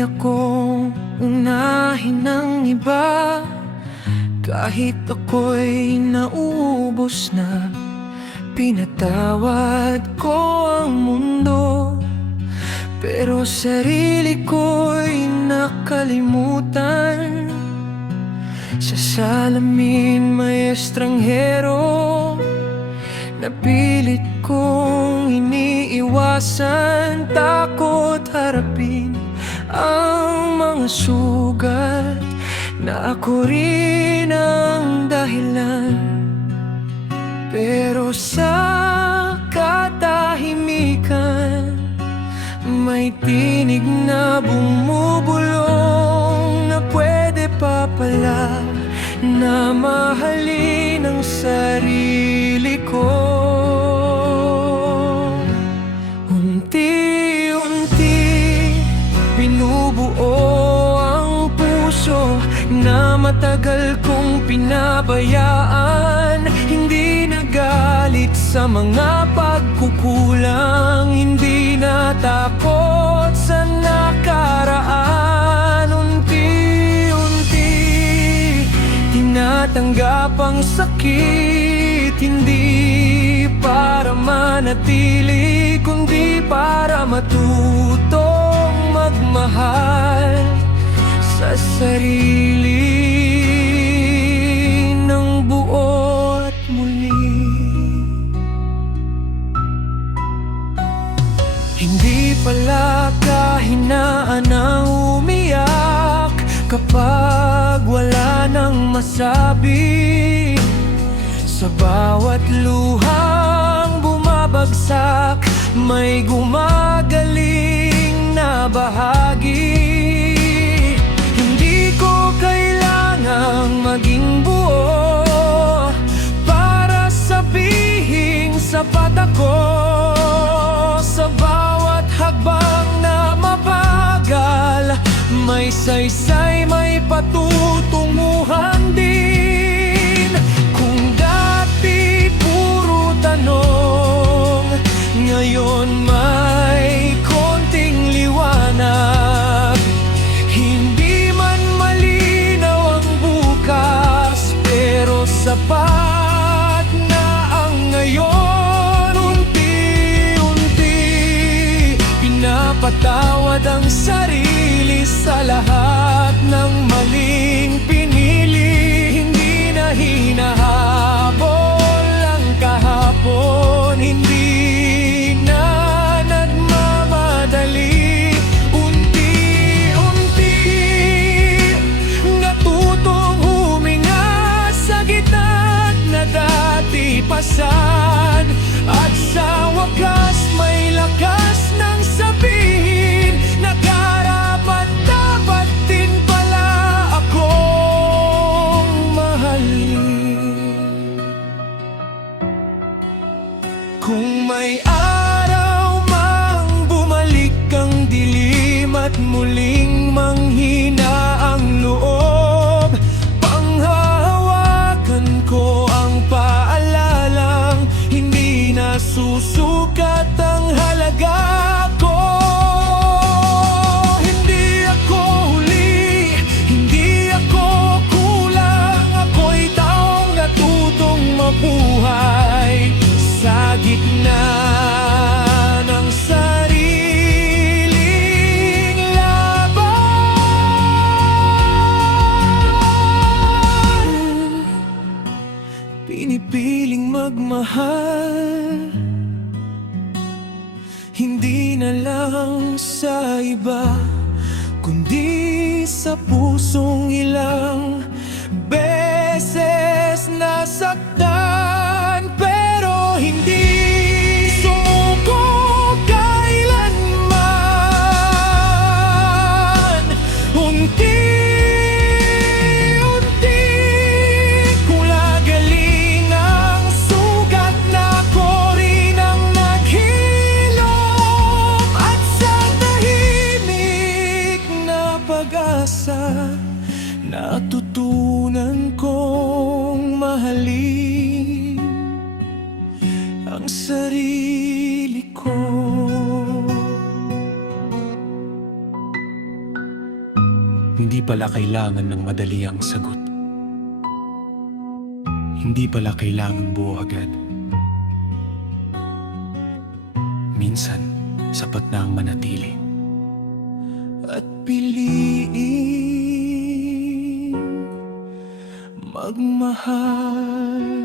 Hindi ako unahin ng iba, kahit ako'y nauubos na. Pinatawad ko ang mundo, pero sarili ko'y nakalimutan. Sa salamin may estranghero, napilit kong iniiwasan. Takot harapin ang mga sugat na ako rin ang dahilan. Pero sa katahimikan, may tinig na bumubulong na pwede pa pala na mahalin ang sarili ko. Unti-unti binubuo ang puso na matagal kong pinabayaan. Hindi nagalit sa mga pagkukulang, hindi natakot sa nakaraan. Unti-unti tinatanggap ang sakit, hindi para manatili, kundi para matutong magmahal sa sarili ng buo at muli. Hindi pala kahinaan na umiyak kapag wala nang masabi. Sa bawat luhang bumabagsak, may gumagaling na bahagi. Hindi ko kailangang maging buo para sabihing sapat ako. Sa bawat hakbang na mabagal, may saysay, may patutunguhan din. Kung dati puro tanong, ngayon may konting liwanag. Hindi man malinaw ang bukas, pero sapat na ang ngayon. Unti-unti pinapatawad ang sarili sa lahat ng maling pinili. Hindi na hinahabol ang kahapon, hindi na nagmamadali. Unti-unti natutong huminga sa gitna na dati pasan. At sa wakas may lakas ng sabihin na karapat-dapat din pala akong mahalin. Kung may araw mang bumalik ang dilim at muling manghina ang loob, panghahawakan ko ang paalalang hindi na susukat ang halaga ko. Hindi ako huli, hindi ako kulang. Ako'y taong natutong mabuhay sa gitna ng sariling laban. Pinipiling magmahal, hindi na lang sa iba, kundi sa pusong ilang beses nasaktan, pero hindi sumuko kailanman. Unti-unti kulagaling ang sugat na ko rin ang naghilom. At sa tahimik na pag-asa, natutunan kong mahalin. pala kailangan ng madali ang sagot. Hindi pala kailangan buo agad. Minsan, sapat na ang manatili. At piliin magmahal